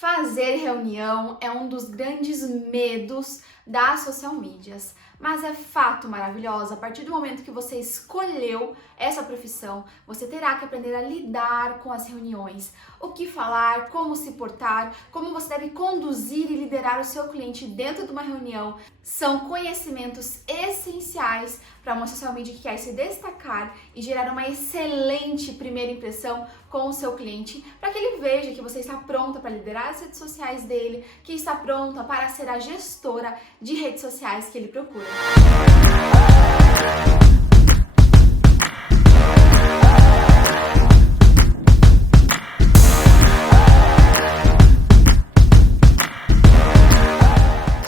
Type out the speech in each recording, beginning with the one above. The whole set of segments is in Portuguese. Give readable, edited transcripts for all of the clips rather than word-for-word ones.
Fazer reunião é um dos grandes medos das social medias, mas é fato maravilhoso. A partir do momento que você escolheu essa profissão, você terá que aprender a lidar com as reuniões, o que falar, como se portar, como você deve conduzir e liderar o seu cliente dentro de uma reunião. São conhecimentos essenciais para uma social media que quer se destacar e gerar uma excelente primeira impressão com o seu cliente, para que ele veja que você está pronta para liderar as redes sociais dele, que está pronta para ser a gestora de redes sociais que ele procura.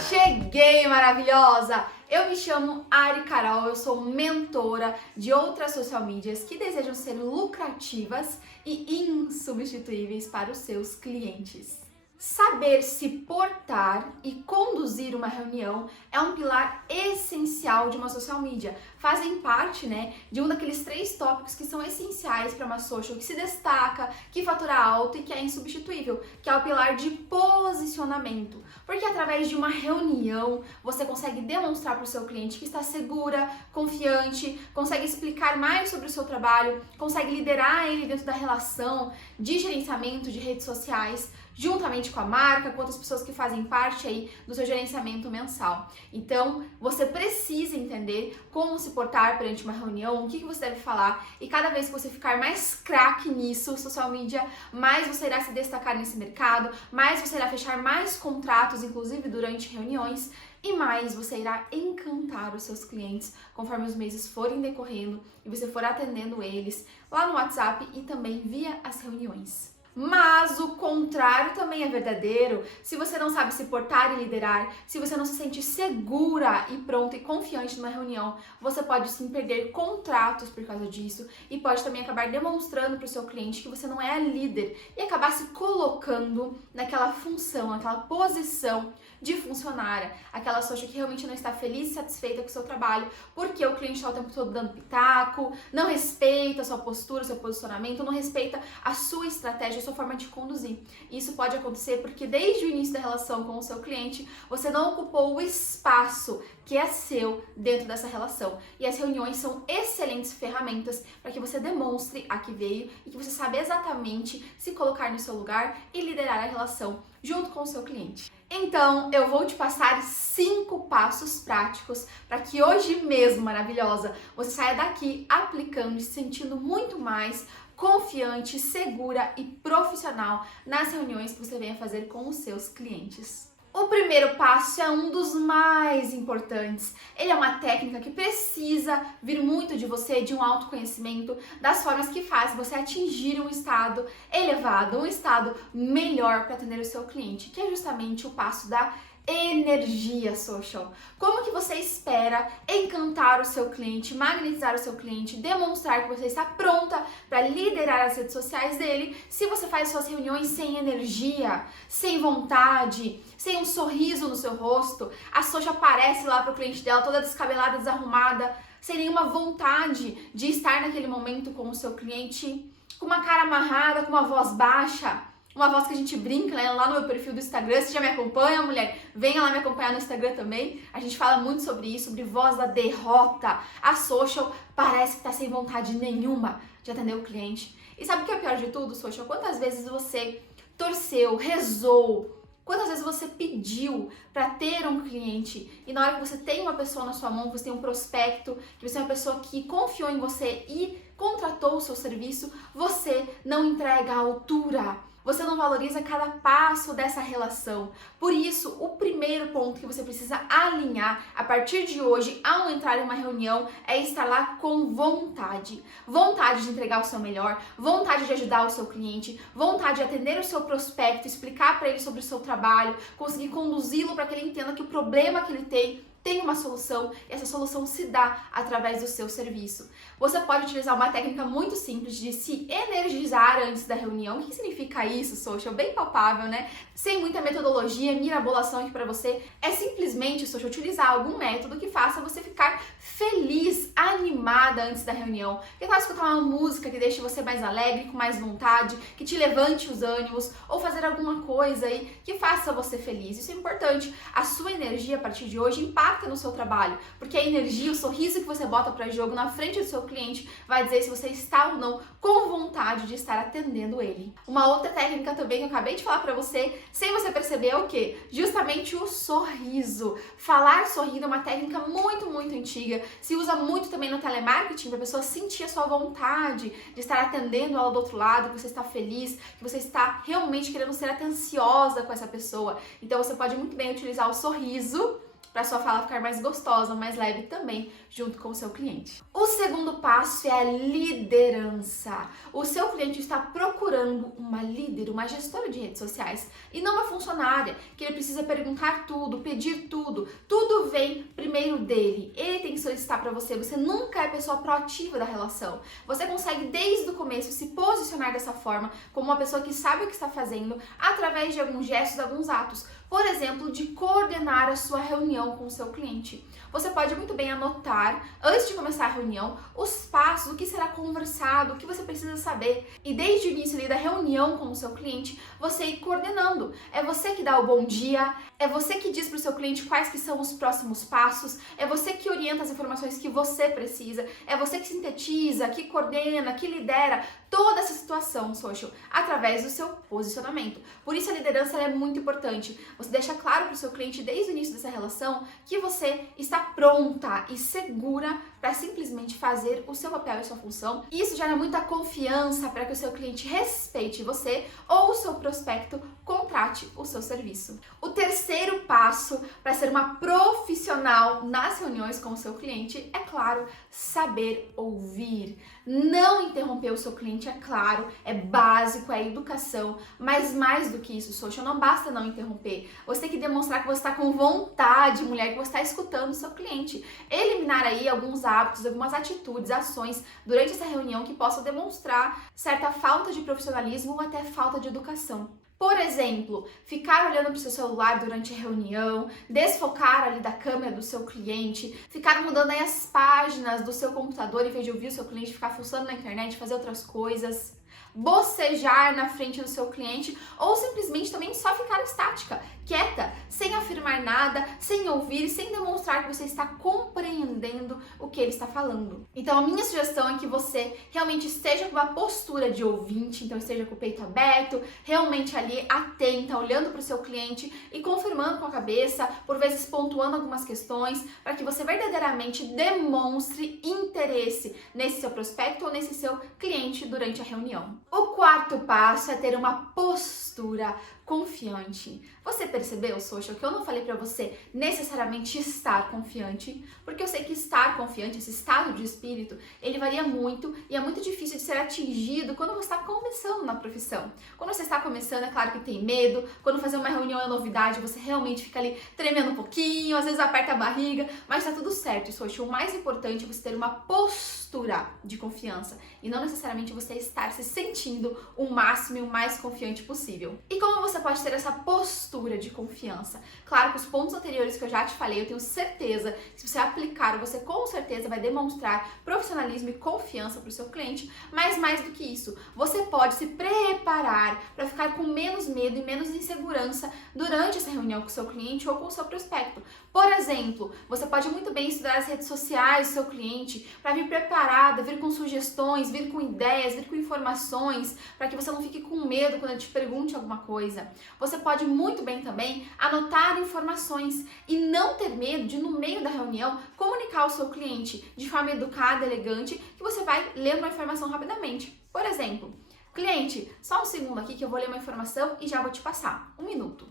Cheguei, maravilhosa! Eu me chamo Ari Carol, eu sou mentora de outras social medias que desejam ser lucrativas e insubstituíveis para os seus clientes. Saber se portar e conduzir uma reunião é um pilar essencial de uma social media. Fazem parte, de um daqueles 3 tópicos que são essenciais para uma social que se destaca, que fatura alto e que é insubstituível, que é o pilar de posicionamento. Porque através de uma reunião você consegue demonstrar para o seu cliente que está segura, confiante, consegue explicar mais sobre o seu trabalho, consegue liderar ele dentro da relação de gerenciamento de redes sociais, juntamente com a marca, com outras pessoas que fazem parte aí do seu gerenciamento mensal. Então, você precisa entender como se portar perante uma reunião, o que você deve falar, e cada vez que você ficar mais craque nisso, social media, mais você irá se destacar nesse mercado, mais você irá fechar mais contratos, inclusive durante reuniões, e mais você irá encantar os seus clientes conforme os meses forem decorrendo e você for atendendo eles lá no WhatsApp e também via as reuniões. Mas o contrário também é verdadeiro. Se você não sabe se portar e liderar, se você não se sente segura e pronta e confiante numa reunião, você pode sim perder contratos por causa disso e pode também acabar demonstrando para o seu cliente que você não é a líder e acabar se colocando naquela função, naquela posição de funcionária, aquela social que realmente não está feliz e satisfeita com o seu trabalho, porque o cliente está o tempo todo dando pitaco, não respeita a sua postura, o seu posicionamento, não respeita a sua estratégia, a sua forma de conduzir. E isso pode acontecer porque desde o início da relação com o seu cliente, você não ocupou o espaço que é seu dentro dessa relação. E as reuniões são excelentes ferramentas para que você demonstre a que veio e que você sabe exatamente se colocar no seu lugar e liderar a relação junto com o seu cliente. Então, eu vou te passar 5 passos práticos para que hoje mesmo, maravilhosa, você saia daqui aplicando e se sentindo muito mais confiante, segura e profissional nas reuniões que você venha fazer com os seus clientes. O primeiro passo é um dos mais importantes. Ele é uma técnica que precisa vir muito de você, de um autoconhecimento, das formas que faz você atingir um estado elevado, um estado melhor para atender o seu cliente, que é justamente o passo da energia social. Como que você espera encantar o seu cliente, magnetizar o seu cliente, demonstrar que você está pronta para liderar as redes sociais dele, se você faz suas reuniões sem energia, sem vontade, sem um sorriso no seu rosto, a social aparece lá para o cliente dela toda descabelada, desarrumada, sem nenhuma vontade de estar naquele momento com o seu cliente, com uma cara amarrada, com uma voz baixa, uma voz que a gente brinca, lá no meu perfil do Instagram. Você já me acompanha, mulher? Venha lá me acompanhar no Instagram também. A gente fala muito sobre isso, sobre voz da derrota. A social parece que tá sem vontade nenhuma de atender o cliente. E sabe o que é o pior de tudo, social? Quantas vezes você torceu, rezou, quantas vezes você pediu para ter um cliente e na hora que você tem uma pessoa na sua mão, que você tem um prospecto, que você é uma pessoa que confiou em você e contratou o seu serviço, você não entrega a altura. Você não valoriza cada passo dessa relação. Por isso, o primeiro ponto que você precisa alinhar a partir de hoje, ao entrar em uma reunião, é estar lá com vontade. Vontade de entregar o seu melhor, vontade de ajudar o seu cliente, vontade de atender o seu prospecto, explicar para ele sobre o seu trabalho, conseguir conduzi-lo para que ele entenda que o problema que ele tem tem uma solução e essa solução se dá através do seu serviço. Você pode utilizar uma técnica muito simples de se energizar antes da reunião. O que significa isso, social? Bem palpável, né? Sem muita metodologia, mirabolação aqui pra você. É simplesmente, social, utilizar algum método que faça você ficar feliz, animada antes da reunião. Que tal escutar uma música que deixe você mais alegre, com mais vontade, que te levante os ânimos, ou fazer alguma coisa aí que faça você feliz. Isso é importante. A sua energia, a partir de hoje, impacta no seu trabalho, porque a energia, o sorriso que você bota para jogo na frente do seu cliente vai dizer se você está ou não com vontade de estar atendendo ele. Uma outra técnica também que eu acabei de falar para você, sem você perceber, é o quê? Justamente o sorriso. Falar sorrindo é uma técnica muito, muito antiga. Se usa muito também no telemarketing, para a pessoa sentir a sua vontade de estar atendendo ela do outro lado, que você está feliz, que você está realmente querendo ser atenciosa com essa pessoa. Então você pode muito bem utilizar o sorriso para sua fala ficar mais gostosa, mais leve também, junto com o seu cliente. O segundo passo é a liderança. O seu cliente está procurando uma líder, uma gestora de redes sociais e não uma funcionária, que ele precisa perguntar tudo, pedir tudo. Tudo vem primeiro dele. Ele tem que solicitar para você. Você nunca é a pessoa proativa da relação. Você consegue desde o começo se posicionar dessa forma, como uma pessoa que sabe o que está fazendo, através de alguns gestos, alguns atos. Por exemplo, de coordenar a sua reunião com o seu cliente. Você pode muito bem anotar, antes de começar a reunião, os passos, o que será conversado, o que você precisa saber. E desde o início ali da reunião com o seu cliente, você ir coordenando. É você que dá o bom dia, é você que diz para o seu cliente quais que são os próximos passos, é você que orienta as informações que você precisa, é você que sintetiza, que coordena, que lidera toda essa situação social através do seu posicionamento. Por isso a liderança é muito importante. Você deixa claro para o seu cliente desde o início dessa relação que você está pronta e segura para simplesmente fazer o seu papel e a sua função. Isso gera muita confiança para que o seu cliente respeite você ou o seu prospecto contrate o seu serviço. O terceiro passo para ser uma profissional nas reuniões com o seu cliente é, claro, saber ouvir. Não interromper o seu cliente, é claro, é básico, é educação, mas mais do que isso, social, não basta não interromper. Você tem que demonstrar que você está com vontade, mulher, que você está escutando o seu cliente. Eliminar aí alguns hábitos, algumas atitudes, ações durante essa reunião que possam demonstrar certa falta de profissionalismo ou até falta de educação. Por exemplo, ficar olhando para o seu celular durante a reunião, desfocar ali da câmera do seu cliente, ficar mudando aí as páginas do seu computador em vez de ouvir o seu cliente, ficar fuçando na internet, fazer outras coisas, bocejar na frente do seu cliente ou simplesmente também só ficar estática, quieta, sem afirmar nada, sem ouvir, sem demonstrar que você está compreendendo o que ele está falando. Então a minha sugestão é que você realmente esteja com uma postura de ouvinte, então esteja com o peito aberto, realmente ali atenta, olhando para o seu cliente e confirmando com a cabeça, por vezes pontuando algumas questões, para que você verdadeiramente demonstre interesse nesse seu prospecto ou nesse seu cliente durante a reunião. O quarto passo é ter uma postura confiante. Você percebeu, social, que eu não falei pra você necessariamente estar confiante, porque eu sei que estar confiante, esse estado de espírito, ele varia muito e é muito difícil de ser atingido quando você está começando na profissão. Quando você está começando, é claro que tem medo, quando fazer uma reunião é novidade, você realmente fica ali tremendo um pouquinho, às vezes aperta a barriga, mas tá tudo certo, social. O mais importante é você ter uma postura de confiança e não necessariamente você estar se sentindo o máximo e o mais confiante possível. E como você pode ter essa postura de confiança? Claro que os pontos anteriores que eu já te falei, eu tenho certeza que se você aplicar, você com certeza vai demonstrar profissionalismo e confiança para o seu cliente, mas mais do que isso, você pode se preparar para ficar com menos medo e menos insegurança durante essa reunião com o seu cliente ou com o seu prospecto. Por exemplo, você pode muito bem estudar as redes sociais do seu cliente para vir preparada, vir com sugestões, vir com ideias, vir com informações, para que você não fique com medo quando ele te pergunte alguma coisa. Você pode muito bem também anotar informações e não ter medo de, no meio da reunião, comunicar ao seu cliente de forma educada, elegante, que você vai ler uma informação rapidamente. Por exemplo, cliente, só um segundo aqui que eu vou ler uma informação e já vou te passar. 1 minuto.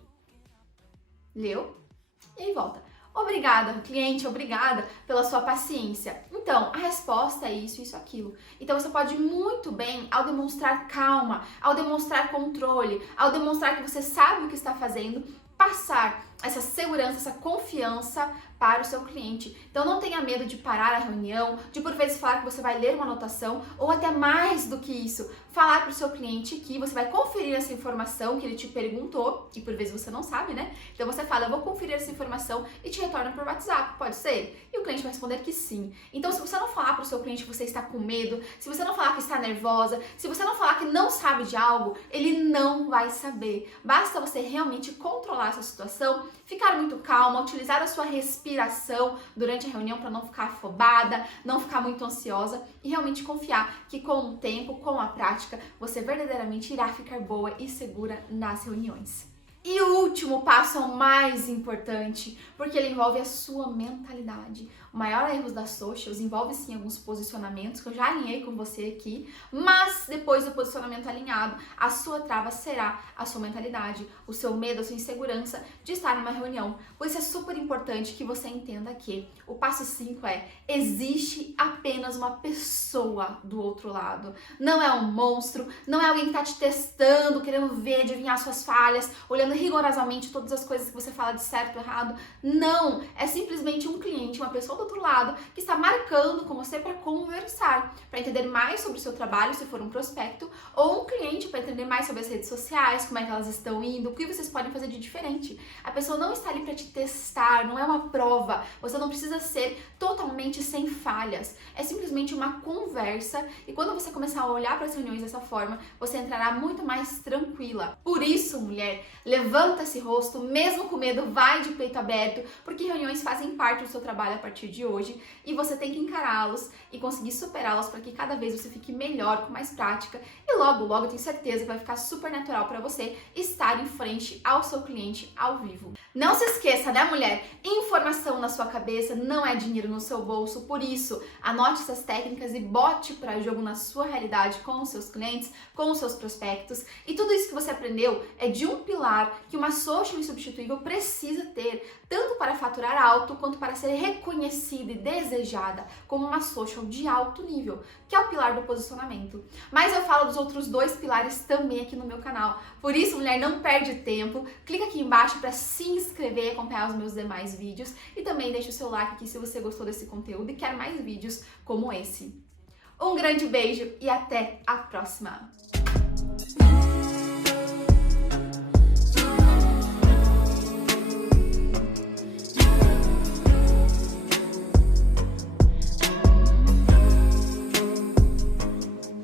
Leu? E aí volta. Obrigada, cliente, obrigada pela sua paciência. Então, a resposta é isso, isso, aquilo. Então, você pode muito bem, ao demonstrar calma, ao demonstrar controle, ao demonstrar que você sabe o que está fazendo, passar essa segurança, essa confiança para o seu cliente. Então não tenha medo de parar a reunião, de por vezes falar que você vai ler uma anotação, ou até mais do que isso, falar para o seu cliente que você vai conferir essa informação que ele te perguntou, e por vezes você não sabe, né? Então você fala, eu vou conferir essa informação e te retorna por WhatsApp, pode ser? E o cliente vai responder que sim. Então se você não falar para o seu cliente que você está com medo, se você não falar que está nervosa, se você não falar que não sabe de algo, ele não vai saber. Basta você realmente controlar essa situação, ficar muito calma, utilizar a sua respiração durante a reunião para não ficar afobada, não ficar muito ansiosa e realmente confiar que com o tempo, com a prática, você verdadeiramente irá ficar boa e segura nas reuniões. E o último passo é o mais importante, porque ele envolve a sua mentalidade. O maior erro das socials envolve sim alguns posicionamentos que eu já alinhei com você aqui, mas depois do posicionamento alinhado, a sua trava será a sua mentalidade, o seu medo, a sua insegurança de estar numa reunião. Por isso é super importante que você entenda que o passo 5 é: existe apenas uma pessoa do outro lado. Não é um monstro, não é alguém que está te testando, querendo ver, adivinhar suas falhas, olhando rigorosamente todas as coisas que você fala de certo ou errado. Não, é simplesmente um cliente, uma pessoa do outro lado que está marcando com você para conversar, para entender mais sobre o seu trabalho, se for um prospecto, ou um cliente para entender mais sobre as redes sociais, como é que elas estão indo, o que vocês podem fazer de diferente. A pessoa não está ali para te testar, não é uma prova, você não precisa ser totalmente sem falhas, é simplesmente uma conversa, e quando você começar a olhar para as reuniões dessa forma, você entrará muito mais tranquila. Por isso, mulher, levanta esse rosto, mesmo com medo, vai de peito aberto, porque reuniões fazem parte do seu trabalho a partir de hoje e você tem que encará-los e conseguir superá-los para que cada vez você fique melhor, com mais prática, e logo, logo eu tenho certeza que vai ficar super natural para você estar em frente ao seu cliente ao vivo. Não se esqueça, né, mulher? Informação na sua cabeça não é dinheiro no seu bolso, por isso, anote essas técnicas e bote para jogo na sua realidade com os seus clientes, com os seus prospectos, e tudo isso que você aprendeu é de um pilar que uma social insubstituível precisa ter, tanto para faturar alto quanto para ser reconhecida e desejada como uma social de alto nível, que é o pilar do posicionamento. Mas eu falo dos outros dois pilares também aqui no meu canal. Por isso, mulher, não perde tempo, clica aqui embaixo para se inscrever e acompanhar os meus demais vídeos, e também deixa o seu like aqui se você gostou desse conteúdo e quer mais vídeos como esse. Um grande beijo e até a próxima!